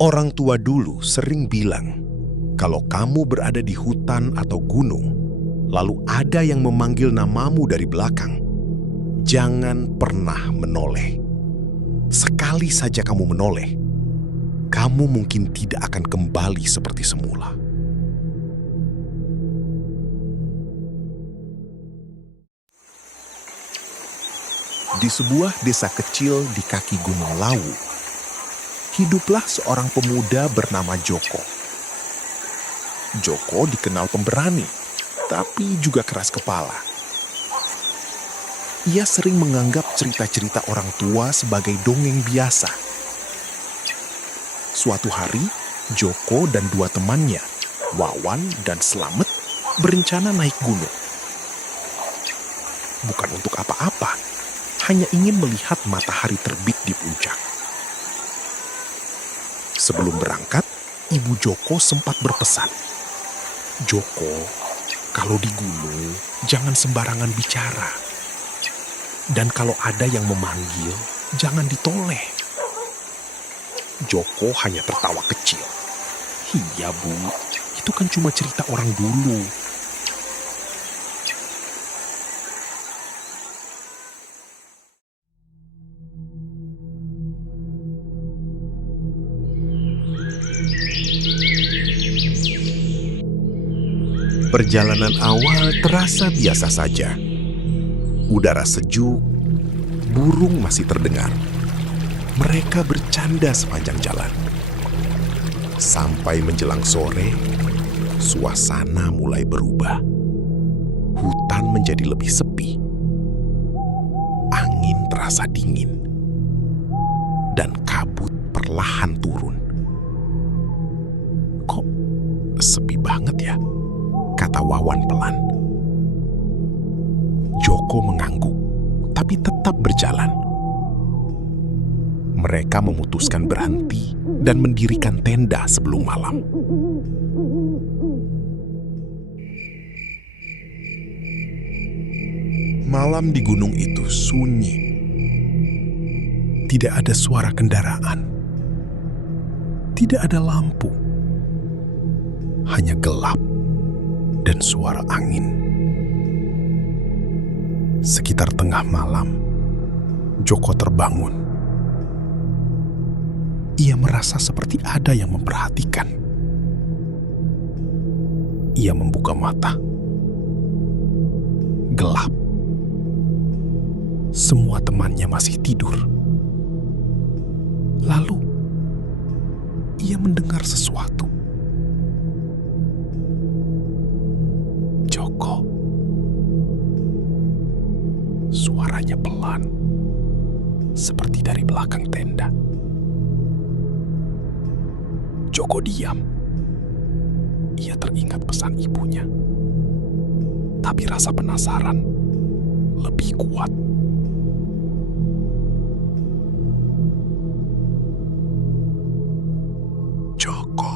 Orang tua dulu sering bilang, kalau kamu berada di hutan atau gunung, lalu ada yang memanggil namamu dari belakang, jangan pernah menoleh. Sekali saja kamu menoleh, kamu mungkin tidak akan kembali seperti semula. Di sebuah desa kecil di kaki Gunung Lawu, hiduplah seorang pemuda bernama Joko. Joko dikenal pemberani, tapi juga keras kepala. Ia sering menganggap cerita-cerita orang tua sebagai dongeng biasa. Suatu hari, Joko dan dua temannya, Wawan dan Slamet, berencana naik gunung. Bukan untuk apa-apa, hanya ingin melihat matahari terbit di puncak. Sebelum berangkat, Ibu Joko sempat berpesan, "Joko, kalau di gunung jangan sembarangan bicara. Dan kalau ada yang memanggil, jangan ditoleh." Joko hanya tertawa kecil. "Iya, Bu, itu kan cuma cerita orang dulu." Perjalanan awal terasa biasa saja. Udara sejuk, burung masih terdengar. Mereka bercanda sepanjang jalan. Sampai menjelang sore, suasana mulai berubah. Hutan menjadi lebih sepi. Angin terasa dingin. Dan kabut perlahan turun. "Kok sepi banget ya?" kata Wawan pelan. Joko mengangguk, tapi tetap berjalan. Mereka memutuskan berhenti dan mendirikan tenda sebelum malam. Malam di gunung itu sunyi. Tidak ada suara kendaraan. Tidak ada lampu. Hanya gelap dan suara angin. Sekitar tengah malam, Joko terbangun. Ia merasa seperti ada yang memperhatikan. Ia membuka mata. Gelap. Semua temannya masih tidur. Lalu, ia mendengar sesuatu. Joko. Suaranya pelan, seperti dari belakang tenda. Joko diam. Ia teringat pesan ibunya. Tapi rasa penasaran lebih kuat. Joko.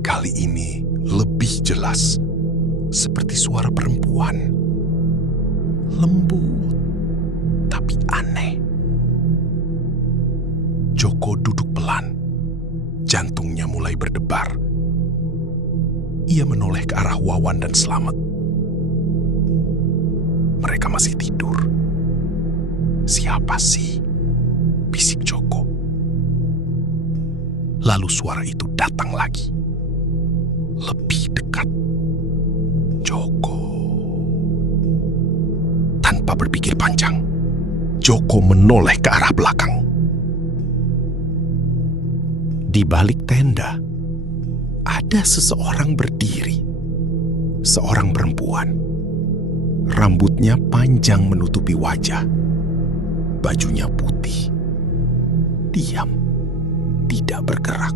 Kali ini lebih jelas, seperti suara perempuan. Lembut, tapi aneh. Joko duduk pelan. Jantungnya mulai berdebar. Ia menoleh ke arah Wawan dan Slamet. Mereka masih tidur. "Siapa sih?" bisik Joko. Lalu suara itu datang lagi. Lebih dekat. Joko. Tanpa berpikir panjang, Joko menoleh ke arah belakang. Di balik tenda, ada seseorang berdiri. Seorang perempuan. Rambutnya panjang menutupi wajah. Bajunya putih. Diam. Tidak bergerak.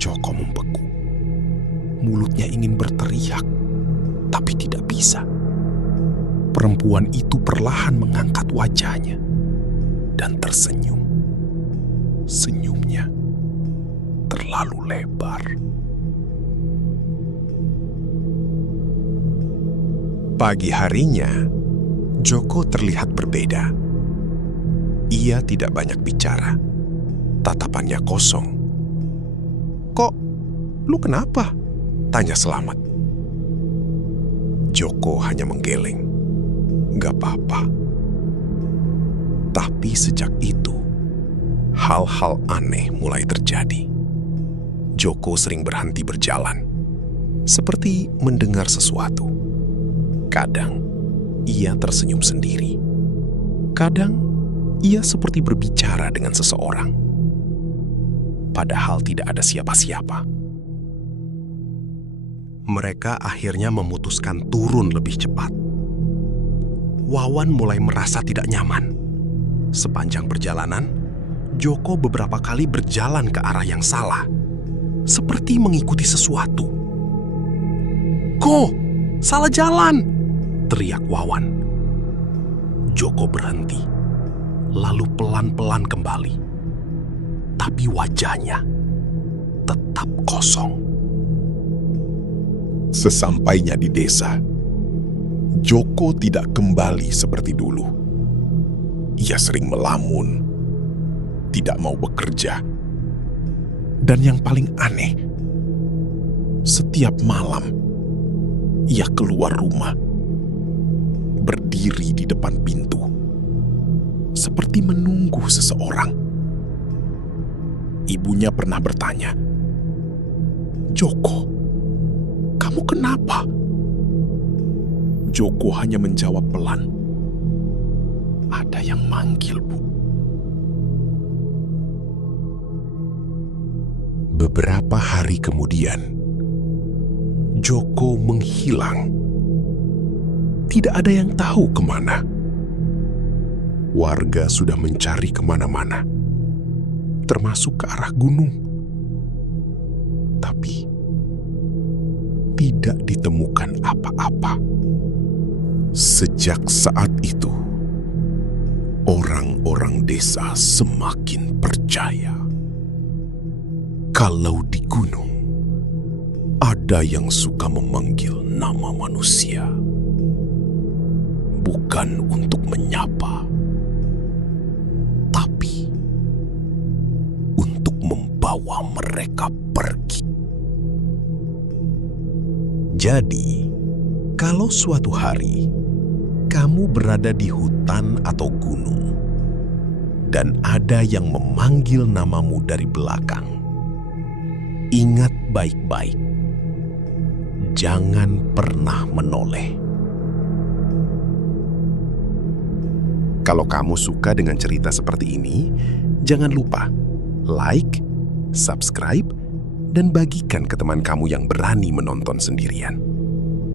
Joko membeku. Mulutnya ingin berteriak, tapi tidak bisa. Perempuan itu perlahan mengangkat wajahnya dan tersenyum. Senyumnya terlalu lebar. Pagi harinya, Joko terlihat berbeda. Ia tidak banyak bicara. Tatapannya kosong. "Kok, lu kenapa?" tanya Selamat. Joko hanya menggeleng. "Gak apa-apa." Tapi sejak itu, hal-hal aneh mulai terjadi. Joko sering berhenti berjalan, seperti mendengar sesuatu. Kadang, ia tersenyum sendiri. Kadang, ia seperti berbicara dengan seseorang. Padahal tidak ada siapa-siapa. Mereka akhirnya memutuskan turun lebih cepat. Wawan mulai merasa tidak nyaman. Sepanjang perjalanan, Joko beberapa kali berjalan ke arah yang salah, seperti mengikuti sesuatu. "Ko, salah jalan!" teriak Wawan. Joko berhenti, lalu pelan-pelan kembali. Tapi wajahnya tetap kosong. Sesampainya di desa, Joko tidak kembali seperti dulu. Ia sering melamun, tidak mau bekerja. Dan yang paling aneh, setiap malam ia keluar rumah, berdiri di depan pintu, seperti menunggu seseorang. Ibunya pernah bertanya, "Joko, kamu kenapa?" Joko hanya menjawab pelan, "Ada yang manggil, Bu." Beberapa hari kemudian, Joko menghilang. Tidak ada yang tahu kemana. Warga sudah mencari kemana-mana, termasuk ke arah gunung. Tapi tidak ditemukan apa-apa. Sejak saat itu, orang-orang desa semakin percaya kalau di gunung ada yang suka memanggil nama manusia, bukan untuk menyapa, tapi untuk membawa mereka pergi. Jadi, kalau suatu hari kamu berada di hutan atau gunung dan ada yang memanggil namamu dari belakang, ingat baik-baik, jangan pernah menoleh. Kalau kamu suka dengan cerita seperti ini, jangan lupa like, subscribe, dan bagikan ke teman kamu yang berani menonton sendirian.